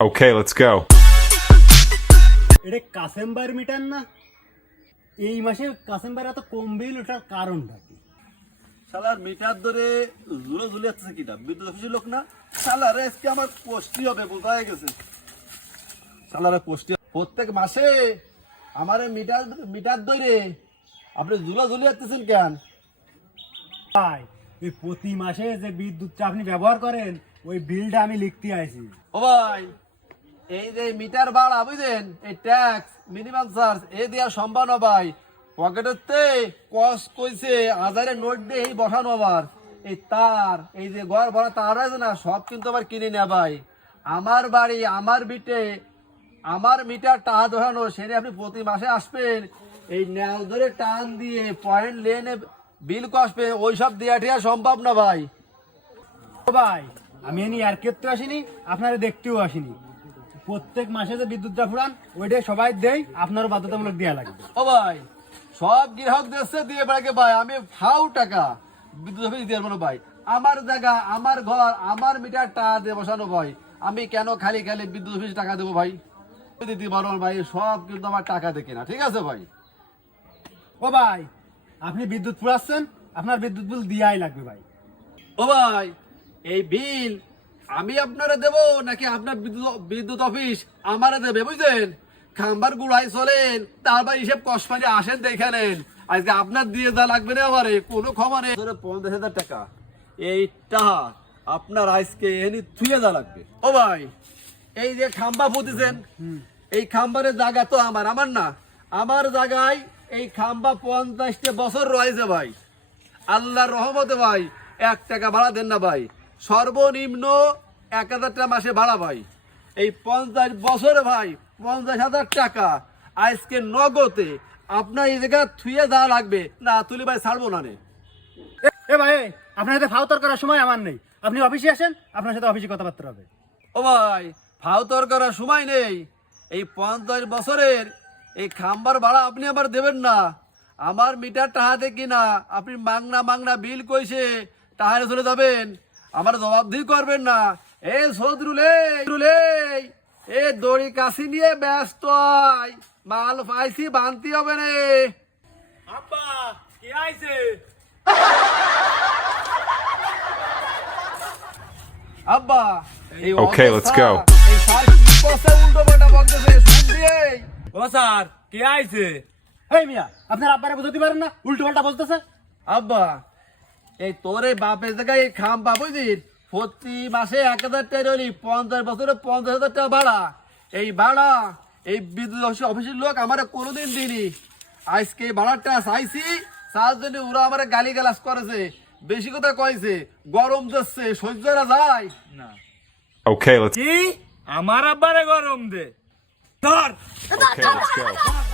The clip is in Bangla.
Okay, let's go. এটা কাসেম্বার মিটার না? এই মাসে কাসেম্বার এত কম বিল ওঠার কারণটা কি? শালার মিটার ধরে জুড়ে ঝুলে যাচ্ছে কিনা বিদ্যুৎ অফিসের লোক না। শালারে আজকে আমার কষ্টি হবে, বোঝা গেছে। শালারে কষ্টি প্রত্যেক মাসে আমার মিটার মিটার ধরে আপনি ঝুলা ঝুলে যাচ্ছেন কেন? ভাই এই প্রতি মাসে যে বিদ্যুৎটা আপনি ব্যবহার করেন ওই বিলটা আমি লিখতে আইছি। ও ভাই, এই যে মিটার ভাড়া বুঝলেন, এই ট্যাক্স মিনিমাম চার্জ এ দেওয়া সম্ভব না ভাই। পকেটেতে কষ্ট কইছে হাজারের নোট দিয়ে এই বসানো আবার এই তার এই যে ঘর ভরা তার আছে না, সব কিন্তু আবার কিনে নেয় ভাই। আমার বাড়ি আমার বিটে আমার মিটার টাকা ধরানো সেনে আপনি প্রতি মাসে আসবেন এই ন্যাল ধরে টান দিয়ে পয়েন্ট লেনে বিল কষবেন, ওইসব দেওয়া ঠেয়া সম্ভব না ভাই। ও ভাই আমি এনে আর করতে আসিনি, আপনারা দেখতেও আসিনি। প্রত্যেক মাসে যে বিদ্যুৎটা ফুরান ওইটা সবাই দেয়, আপনারও বাধ্যতামূলক দেওয়া লাগবে। ও ভাই, সব গ্রাহক দেশে দিয়ে বেড়াকে ভাই, আমি ফাউ টাকা বিদ্যুৎ অফিস দিয়ে দেবো না ভাই। আমার জায়গা আমার ঘর আমার মিটার টাকা দিয়ে বসানো ভাই, আমি কেন খালি খালি বিদ্যুৎ অফিস টাকা দেবো ভাই? দিতে পারো ভাই, সব কিন্তু আমার টাকা দেখে না, ঠিক আছে ভাই? ও ভাই আপনি বিদ্যুৎ ফুরাচ্ছেন, আপনার বিদ্যুৎ বিল দিয়াই লাগবে ভাই। ও ভাই, এই বিল আমি আপনারা দেবো নাকি আপনার বিদ্যুৎ অফিস আমারে দেবে বুঝলেন? খাম্বার গুড়াই চলেন, তারপর হিসেব কসমানি আসেন দেখে নেন। আজকে আপনার দিয়ে যা লাগবে না আমারে কোনো ক্ষমা নেই। 50,000 টাকা এইটা আপনার আজকে এনে থুয়ে যা লাগবে। ও ভাই, এই যে খাম্বা পুঁতেছেন এই খাম্বারের জায়গা তো আমার আমার না, আমার জায়গায় এই খাম্বা 50 বছর রয়েছে ভাই। আল্লাহর রহমতে ভাই 1 টাকা ভাড়া দেন না ভাই, সর্বনিম্ন 1000 টাকা মাসে ভাড়া ভাই। এই 50 বছরে ভাই 50,000 টাকা আজকে নগদে আপনার এই জায়গা থুয়ে দেওয়া লাগবে না, তুলি ভাই ছাড়বো না নে। এ ভাই আপনার সাথে ফাউতর করার সময় আমার নেই, আপনি অফিসে আসেন, আপনার সাথে অফিসে কথাবার্তা হবে। ও ভাই, ফাউতর করার সময় নেই। এই 50 বছরের এই খাম্বার ভাড়া আপনি আবার দেবেন না। আমার মিটার টাহাতে কিনা আপনি মাংনা মাংনা বিল কইছে টাহারে চলে যাবেন, আমার জবাবদিহি করবেন না। এ সদরুলে এ দড়ি কাশি নিয়ে ব্যস্ত আয়, মাল পাইছি বানতি হবে রে। আব্বা কি আইছে? আব্বা এই Okay, let's go. এই সার কি কসে উল্টো পাল্টা বলতেছে শুন দিয়ে। ও স্যার কে আইছে? এই মিয়া আপনার আব্বারে বুঝতে পারেন না, উল্টো পাল্টা বলতেছে। আব্বা এই তোরে বাপের জায়গায় এই খাম্বা বুঝিস প্রতি মাসে 1000 টাকা হলি 50 বছরে 50,000 টাকা ভাড়া। এই ভাড়া এই বিদ্যুৎ অফিসের লোক আমার কোনোদিন দিনি। আজকে ভাড়াটা চাইছি, চার জন্য ওরা আমার গালি গালাস করেছে, বেশি কথা কয়েছে, গরম যাচ্ছে সহ্য করা যায় না। Okay, let's কি আমার আব্বারে গরম দে? ধর okay, let's go.